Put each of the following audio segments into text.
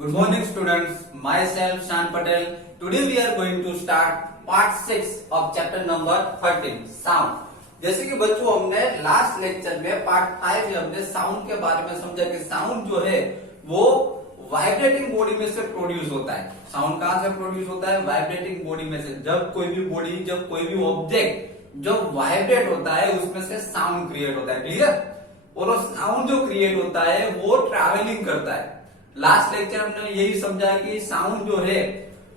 Good morning students, myself Shan Patel. Today we are going to start part 6 of chapter number 13 sound. जैसे कि बच्चों हमने last lecture में part 5 में हमने साउंड के बारे में समझा कि साउंड जो है वो वाइब्रेटिंग बॉडी में से प्रोड्यूस होता है। साउंड कहां से प्रोड्यूस होता है? वाइब्रेटिंग बॉडी में से। जब कोई भी बॉडी, जब कोई भी ऑब्जेक्ट जब वाइब्रेट होता है उसमें से साउंड क्रिएट होता है। क्लियर? और साउंड जो क्रिएट होता है वो ट्रैवलिंग करता है। लास्ट लेक्चर हमने यही समझा कि साउंड जो है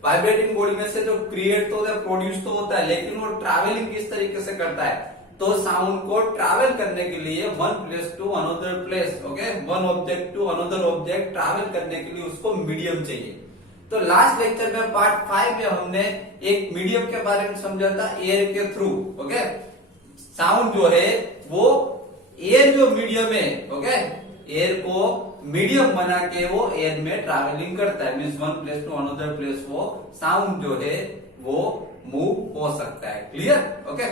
वाइब्रेटिंग बॉडी में से जो क्रिएट तो होता है, प्रोड्यूस तो होता है, लेकिन वो ट्रैवलिंग किस तरीके से करता है? तो साउंड को ट्रैवल करने के लिए one place to another place, okay, one object to another object travel करने के लिए उसको मीडियम चाहिए। तो लास्ट लेक्चर में पार्ट 5 में हमने एक मीडियम के बारे में समझा था, एयर के थ्रू। ओके, साउंड जो है वो एयर जो मीडियम है, ओके, एयर को मीडियम बना के वो एयर में ट्रैवलिंग करता है, means one place to another place वो साउंड जो है वो मूव हो सकता है। क्लियर? ओके,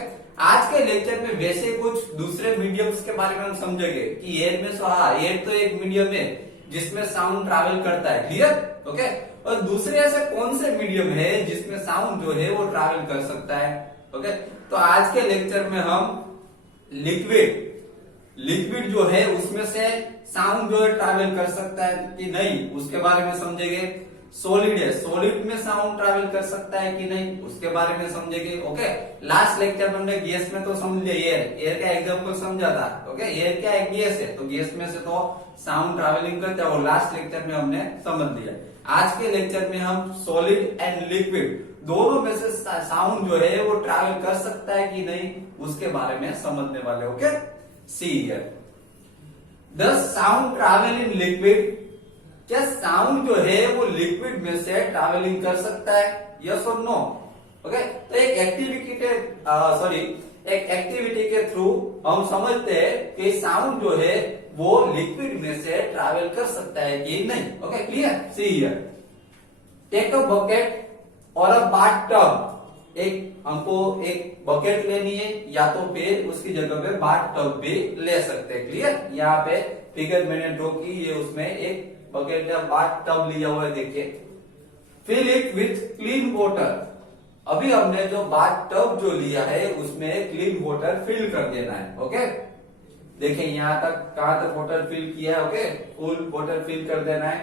आज के लेक्चर में वैसे कुछ दूसरे मीडियम्स के बारे में हम समझेंगे कि एयर में एयर तो एक मीडियम है जिसमें साउंड ट्रैवल करता है। क्लियर? ओके, और दूसरे ऐसे कौन से मीडियम है जिसमें साउंड जो है वो ट्रैवल कर सकता है? ओके, तो आज के लेक्चर में हम लिक्विड जो है उसमें से साउंड जो है ट्रैवल कर सकता है कि नहीं उसके बारे में समझेंगे। सॉलिड है, सॉलिड में साउंड ट्रैवल कर सकता है कि नहीं उसके बारे में समझेंगे। ओके, लास्ट लेक्चर में हमने गैस में तो समझ लिया, एयर का एग्जांपल समझा था। ओके, एयर क्या है? गैस है, तो गैस में से तो साउंड ट्रैवलिंग करता है, और लास्ट लेक्चर में हमने समझ लिया। आज के लेक्चर में हम सॉलिड एंड लिक्विड दोनों में से साउंड जो है वो ट्रैवल कर सकता है कि नहीं उसके बारे में समझने वाले। Okay, see here, does sound travel in liquid? क्या साउंड जो है वो लिक्विड में से ट्रैवलिंग कर सकता है? यस और नो? ओके, तो एक एक्टिविटी के थ्रू हम समझते हैं कि साउंड जो है वो लिक्विड में से ट्रैवल कर सकता है कि नहीं। Okay, clear? See here, take a bucket और अ बाथटब। हमको एक बकेट लेनी है या तो फिर उसकी जगह पे बाथटब भी ले सकते हैं। क्लियर? यहाँ पे फिगर मैंने ड्रॉ की, ये उसमें एक बकेट या बाथटब लिया हुआ है, देखिए। Fill it with clean water. अभी हमने जो बाथटब जो लिया है उसमें क्लीन वाटर फिल कर देना है। ओके, देखिए यहाँ तक कहां तक वाटर फिल किया है। ओके, फुल वाटर फिल कर देना है।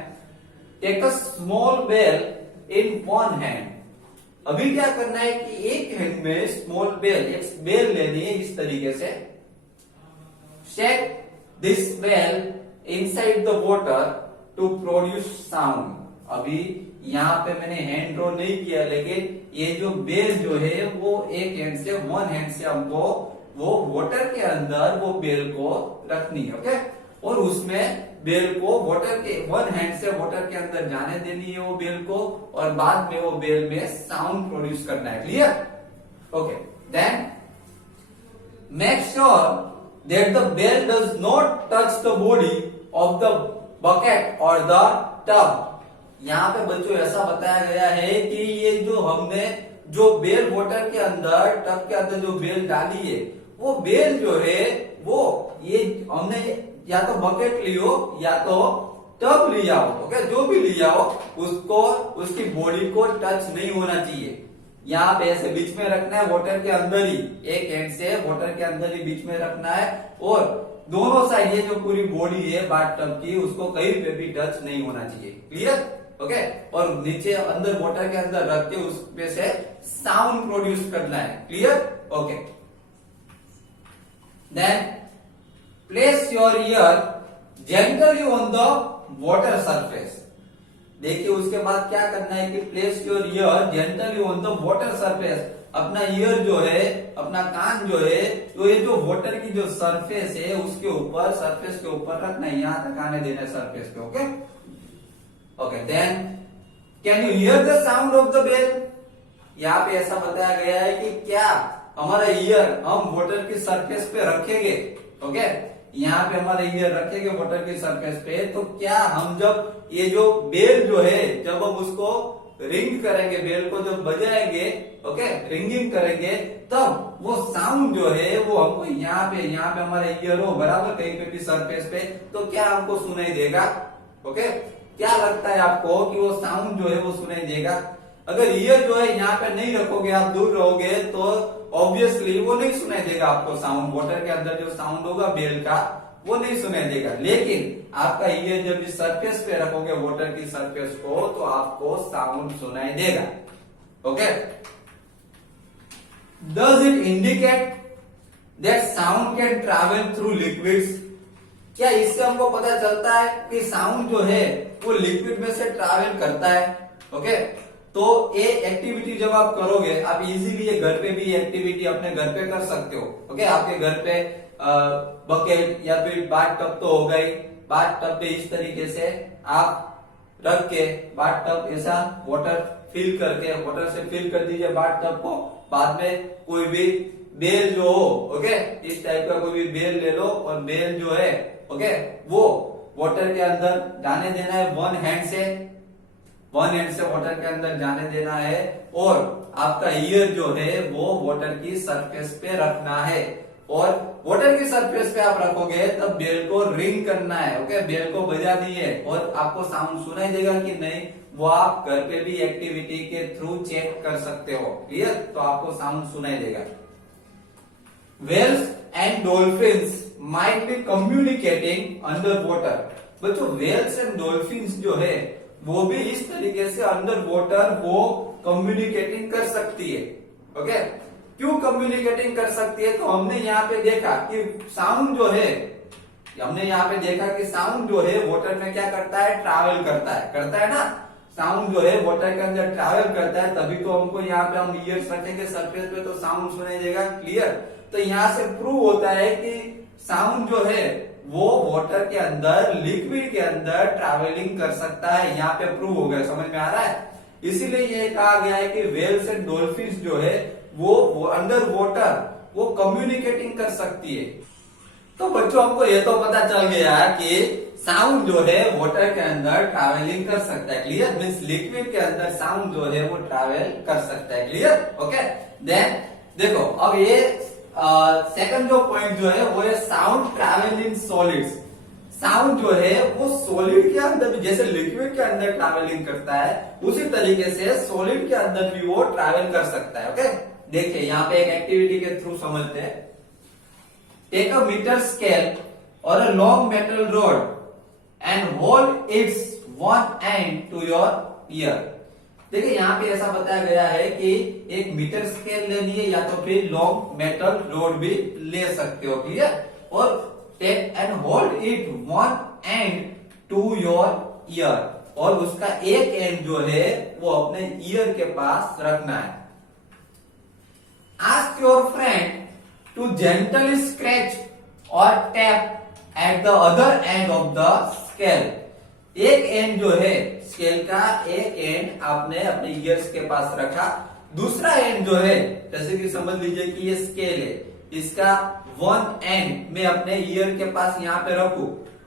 Take a small bell in one hand. अभी क्या करना है कि एक हैंड में स्मॉल बेल, एक बेल लेनी है इस तरीके से। Shake this bell inside the water to produce sound. अभी यहाँ पे मैंने हैंड ड्रॉ नहीं किया, लेकिन ये जो बेल जो है वो एक हैंड से, वन हैंड से हमको वो वाटर के अंदर वो बेल को रखनी है। ओके, और उसमें बेल को वाटर के वन हैंड से वाटर के अंदर जाने देनी है वो बेल को, और बाद में वो बेल में साउंड प्रोड्यूस करना है। Clear? Okay, then make sure that the bell does not touch the body of the bucket और द टब। यहाँ पे बच्चों ऐसा बताया गया है कि ये जो हमने जो बेल वाटर के अंदर, टब के अंदर जो बेल डाली है, वो बेल जो है वो ये हमने या तो बकेट लियो या तो टब लिया हो। ओके, जो भी लिया हो उसको, उसकी बॉडी को टच नहीं होना चाहिए। यहाँ पे ऐसे बीच में रखना है, वाटर के अंदर ही, एक हैंड से वाटर के अंदर ही बीच में रखना है, और दोनों साइड ये जो पूरी बॉडी है बाथटब की उसको कहीं पे भी टच नहीं होना चाहिए। क्लियर? ओके, और नीचे अंदर वाटर के अंदर रख के उसमें से साउंड प्रोड्यूस करना है। Clear? Okay, then place your ear gently on the water surface. देखिए उसके बाद क्या करना है कि place your ear gently on the water surface. अपना ईयर जो है, अपना कान जो है, तो ये जो वाटर की जो सरफेस है उसके ऊपर, सरफेस के ऊपर रखना है, यहां तक आने देना है सरफेस पे। Okay, okay, then can you hear the sound of the bell? यहाँ पे ऐसा बताया गया है कि क्या हमारा ईयर हम वाटर की सरफेस पे रखेंगे। ओके, यहाँ पे हमारा ईयर रखेंगे वाटर की सरफेस पे, तो क्या हम जब ये जो बेल जो है जब हम उसको रिंग करेंगे, बेल को जब बजाएंगे, ओके, रिंगिंग करेंगे, तब वो साउंड जो है वो हमको यहाँ पे हमारा ईयर हो बराबर कहीं पे भी सरफेस पे, तो क्या हमको सुनाई देगा? ओके, क्या लगता है आपको कि वो साउंड जो है वो सुनाई देगा? अगर ईयर जो है यहाँ पे नहीं रखोगे, आप दूर रहोगे, तो ऑब्वियसली वो नहीं सुनाई देगा आपको साउंड। वाटर के अंदर जो साउंड होगा बेल का वो नहीं सुनाई देगा। लेकिन आपका ईयर जब इस सरफेस पे रखोगे वाटर की सरफेस को, तो आपको साउंड सुनाई देगा। Okay, does it indicate that sound can travel through liquids? क्या इससे हमको पता चलता है कि साउंड जो है वो लिक्विड में से ट्रैवल करता है? ओके, तो ये एक्टिविटी जब आप करोगे, आप इजीली ये घर पे भी एक्टिविटी अपने घर पे कर सकते हो। ओके, आपके घर पे बकेट या फिर बाथ टब तो हो गई, बाथ टब पे इस तरीके से आप रख के बाथ टब ऐसा वाटर फिल करके, वाटर से फिल कर दीजिए बाथ टब को। बाद में कोई भी बेल जो हो, ओके, इस टाइप का कोई भी बेल ले लो और बेल जो है, ओके, वो वाटर के अंदर जाने देना है वन हैंड से वाटर के अंदर जाने देना है, और आपका ईयर जो है वो वाटर की सरफेस पे रखना है। और वाटर की सरफेस पे आप रखोगे तब बेल को रिंग करना है। ओके, बेल को बजानी है और आपको साउंड सुनाई देगा कि नहीं, वो आप घर पे भी एक्टिविटी के थ्रू चेक कर सकते हो। क्लियर? तो आपको साउंड सुनाई देगा। Whales and dolphins might be communicating under water. बच्चों, वेल्स एंड डॉल्फिन्स जो है वो भी इस तरीके से अंडर वाटर वो कम्युनिकेटिंग कर सकती है। ओके, क्यों कम्युनिकेटिंग कर सकती है? तो हमने यहाँ पे देखा कि साउंड जो है, हमने यहाँ पे देखा कि साउंड जो है वाटर में क्या करता है, ट्रैवल करता है ना। साउंड जो है वाटर के अंदर ट्रैवल करता है, तभी तो हमको यहाँ पे हम ईयर्स रखेंगे सरफेस पे तो साउंड सुनाई देगा। क्लियर? तो यहाँ से प्रूव होता है कि साउंड जो है वो वाटर के अंदर, लिक्विड के अंदर ट्रैवलिंग कर सकता है। यहाँ पे प्रूव हो गया, समझ में आ रहा है? इसीलिए ये कहा गया है कि वेल्स एंड डॉल्फिन्स जो है वो अंडर वाटर वो कम्युनिकेटिंग कर सकती है। तो बच्चों, हमको ये तो पता चल गया कि साउंड जो है वाटर के अंदर ट्रैवलिंग कर सकता है। क्लियर? मीन्स लिक्विड के अंदर साउंड जो है वो ट्रैवल कर सकता है। क्लियर? ओके, देन देखो अब ये सेकंड जो पॉइंट जो है वो है sound travel in solids. Sound जो है वो सॉलिड के अंदर भी, जैसे लिक्विड के अंदर ट्रैवलिंग करता है, उसी तरीके से सॉलिड के अंदर भी वो ट्रैवल कर सकता है। ओके, देखिए यहाँ पे एक एक्टिविटी के थ्रू समझते हैं। टेक अ मीटर स्केल और a long metal rod and hold its one end to your ear. देखिए यहाँ पे ऐसा बताया गया है कि एक मीटर स्केल ले लिए या तो फिर लॉन्ग मेटल रोड भी ले सकते हो। क्लियर? और take and hold it one end to your ear, और उसका एक एंड जो है वो अपने ईयर के पास रखना है। Ask your friend to gently scratch और tap at the other end of the scale. एक एंड जो है स्केल का, एक एंड आपने अपने ईयर्स के पास रखा, दूसरा एंड जो है, जैसे कि समझ लीजिए कि ये स्केल है, इसका वन एंड में अपने ईयर के पास यहाँ पे रखू,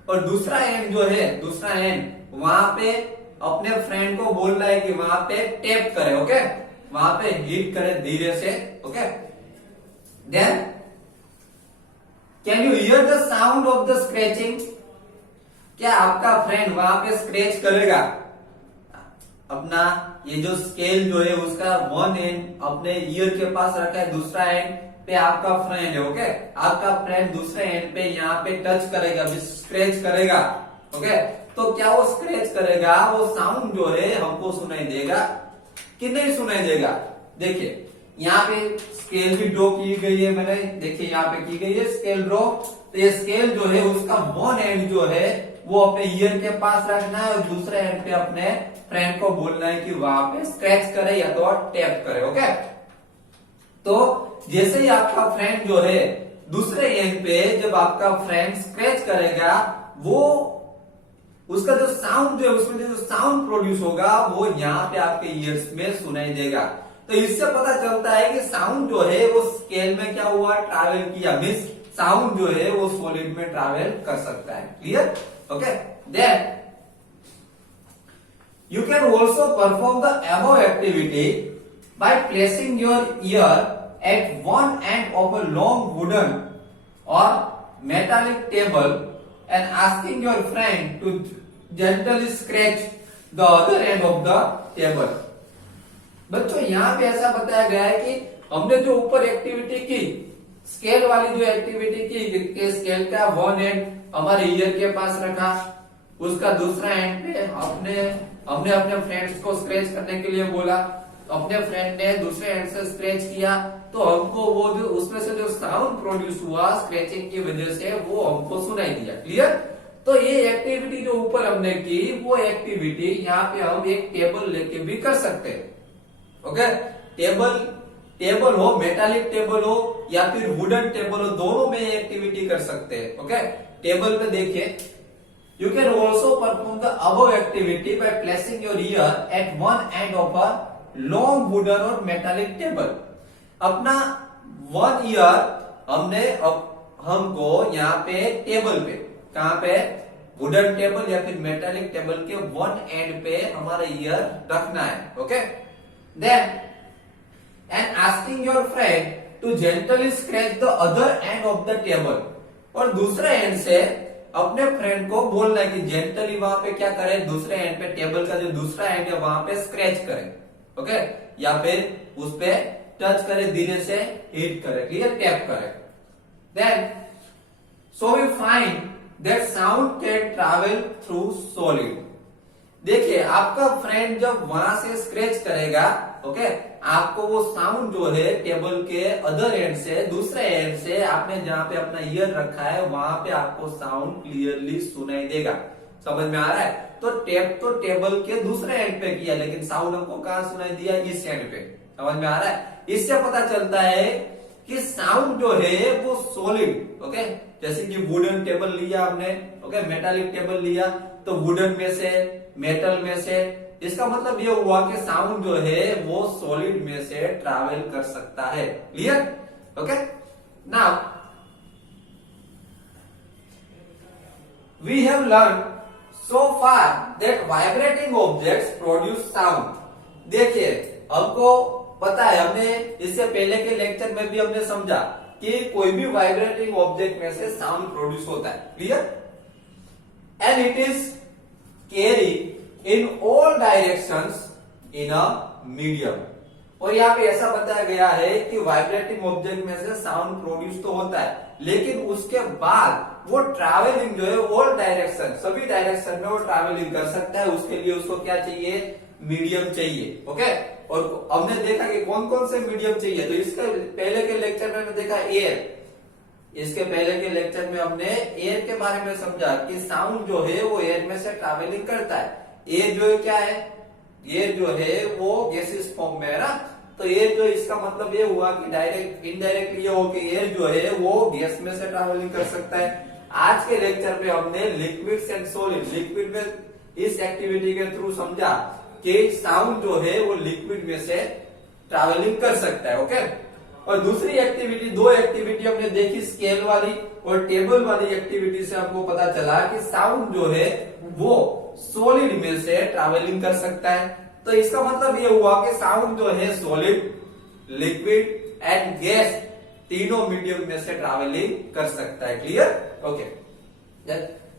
और दूसरा एंड जो है, दूसरा एंड वहां पे अपने फ्रेंड को बोलना है कि वहां पे टैप करे। ओके, वहां पे हिट करे धीरे से। Okay, then can you hear the sound of the scratching? क्या आपका फ्रेंड वहां पे स्क्रैच करेगा? अपना ये जो स्केल जो है उसका वन एंड अपने ईयर के पास रखा है, दूसरा एंड पे आपका फ्रेंड है। ओके, आपका फ्रेंड दूसरे एंड पे यहाँ पे टच करेगा, स्क्रैच करेगा। ओके, तो क्या वो स्क्रैच करेगा, वो साउंड जो है हमको सुनाई देगा कि नहीं सुनाई देगा? देखिए यहाँ पे स्केल भी ड्रॉ की गई है मैंने, देखिए यहाँ पे की गई है स्केल ड्रॉ। तो ये स्केल जो है उसका वन एंड जो है वो अपने ईयर के पास रखना है, और दूसरे एंड पे अपने फ्रेंड को बोलना है कि वहां पे स्क्रैच करे या तो टैप करे। ओके, तो जैसे ही आपका फ्रेंड जो है दूसरे एंड पे जब आपका फ्रेंड स्क्रैच करेगा, वो उसका जो साउंड जो है, उसमें जो साउंड प्रोड्यूस होगा वो यहाँ पे आपके ईयर्स में सुनाई देगा। तो इससे पता चलता है कि साउंड जो है वो स्केल में क्या हुआ, ट्रैवल किया। मीन्स साउंड जो है वो सॉलिड में ट्रैवल कर सकता है। Clear? Okay, then you can also perform the above activity by placing your ear at one end of a long wooden or metallic table and asking your friend to gently scratch the other end of the table. बच्चों यहाँ पे ऐसा बताया गया है कि हमने जो ऊपर एक्टिविटी की, स्केल वाली जो एक्टिविटी की, स्केल का वन एंड हमारे ईयर के पास रखा, उसका दूसरा एंड पे हमने अपने फ्रेंड्स को स्क्रैच करने के लिए बोला, अपने फ्रेंड ने दूसरे एंड से स्क्रैच किया, तो हमको वो जो उसमें से जो साउंड प्रोड्यूस हुआ स्क्रैचिंग की वजह से वो हमको सुनाई दिया। क्लियर? तो ये एक्टिविटी जो ऊपर हमने की, वो एक्टिविटी यहाँ पे हम एक टेबल लेके भी कर सकते हैं। ओके, टेबल हो, मेटालिक टेबल हो या फिर वुडन टेबल हो, दोनों में एक्टिविटी कर सकते हैं। ओके, टेबल पे देखिए, you can also perform the above activity by placing your ear at one end of a long wooden और मेटालिक टेबल। अपना वन ईयर हमको यहाँ पे टेबल पे, कहां पे, वुडन टेबल या फिर मेटालिक टेबल के वन एंड पे हमारा ईयर रखना है। Okay, then and asking your friend to gently scratch the other end of the table, और दूसरे एंड से अपने फ्रेंड को बोलना है कि जेंटली वहां पे क्या करे, दूसरे एंड पे, टेबल का जो दूसरा एंड है वहां पे स्क्रैच करे। ओके, या फिर उस पे टच करे, धीरे से हिट करे, क्लियर, टैप करे। Then so we find that sound can travel through solid. देखिए, आपका फ्रेंड जब वहां से स्क्रैच करेगा, ओके, आपको वो साउंड जो है टेबल के अदर एंड से, दूसरे एंड से, आपने जहां पे अपना ईयर रखा है वहां पे आपको साउंड क्लियरली सुनाई देगा। समझ में आ रहा है? तो टेबल के दूसरे एंड पे किया, लेकिन साउंड हमको कहां सुनाई दिया, इस एंड पे। समझ में आ रहा है? इससे पता चलता है कि साउंड जो है वो सॉलिड, ओके, जैसे कि वुडन टेबल लिया हमने, ओके, मेटालिक टेबल लिया, तो वुडन में से, मेटल में से, इसका मतलब ये हुआ कि साउंड जो है वो सॉलिड में से ट्रैवल कर सकता है। Clear? Okay, now we have learn so far that vibrating objects produce sound। देखिए, हमको पता है, हमने इससे पहले के लेक्चर में भी हमने समझा कि कोई भी वाइब्रेटिंग ऑब्जेक्ट में से साउंड प्रोड्यूस होता है। Clear? And it is carry in all directions in a medium. और यहाँ पे ऐसा बताया गया है कि वाइब्रेटिंग ऑब्जेक्ट में से साउंड प्रोड्यूस तो होता है, लेकिन उसके बाद वो ट्रैवलिंग जो है ऑल डायरेक्शन, सभी डायरेक्शन में वो ट्रैवलिंग कर सकता है। उसके लिए उसको क्या चाहिए, मीडियम चाहिए। ओके, और हमने देखा कि कौन कौन से मीडियम चाहिए, तो इसके पहले के लेक्चर में हमने देखा एयर, इसके पहले के लेक्चर में हमने एयर के बारे में समझा कि साउंड जो है वो एयर में से ट्रैवलिंग करता है। एयर जो है क्या है, एयर जो है वो गैसेस फॉर्म में है ना, तो एयर जो, इसका मतलब ये हुआ कि डायरेक्ट इनडायरेक्टली ये हो कि एयर जो है वो गैस में से ट्रैवलिंग कर सकता है। आज के लेक्चर में हमने लिक्विड्स एंड सॉलिड, लिक्विड में इस एक्टिविटी के थ्रू समझा कि साउंड जो है वो लिक्विड में से ट्रैवलिंग कर सकता है। ओके, और दूसरी एक्टिविटी, दो एक्टिविटी हमने देखी, स्केल वाली और टेबल वाली एक्टिविटी से हमको पता चला कि साउंड जो है वो सॉलिड में से ट्रैवलिंग कर सकता है। तो इसका मतलब ये हुआ कि साउंड जो है सॉलिड, लिक्विड एंड गैस, तीनों मीडियम में से ट्रैवलिंग कर सकता है। Clear? Okay,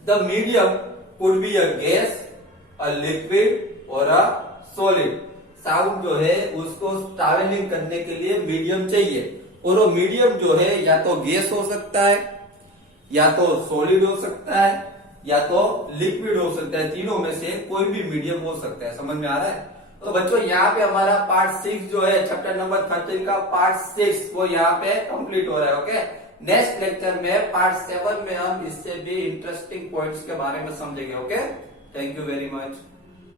the medium could be a gas, a liquid और अ सॉलिड। साउंड जो है उसको ट्रैवलिंग करने के लिए मीडियम चाहिए, और वो मीडियम जो है या तो गैस हो सकता है, या तो सॉलिड हो सकता है, या तो लिक्विड हो सकता है। तीनों में से कोई भी मीडियम हो सकता है। समझ में आ रहा है? तो बच्चों, यहाँ पे हमारा पार्ट 6 जो है, चैप्टर नंबर 13 का पार्ट 6 वो यहाँ पे कंप्लीट हो रहा है। ओके, नेक्स्ट लेक्चर में पार्ट 7 में हम इससे भी इंटरेस्टिंग पॉइंट्स के बारे में समझेंगे। Okay, thank you very much.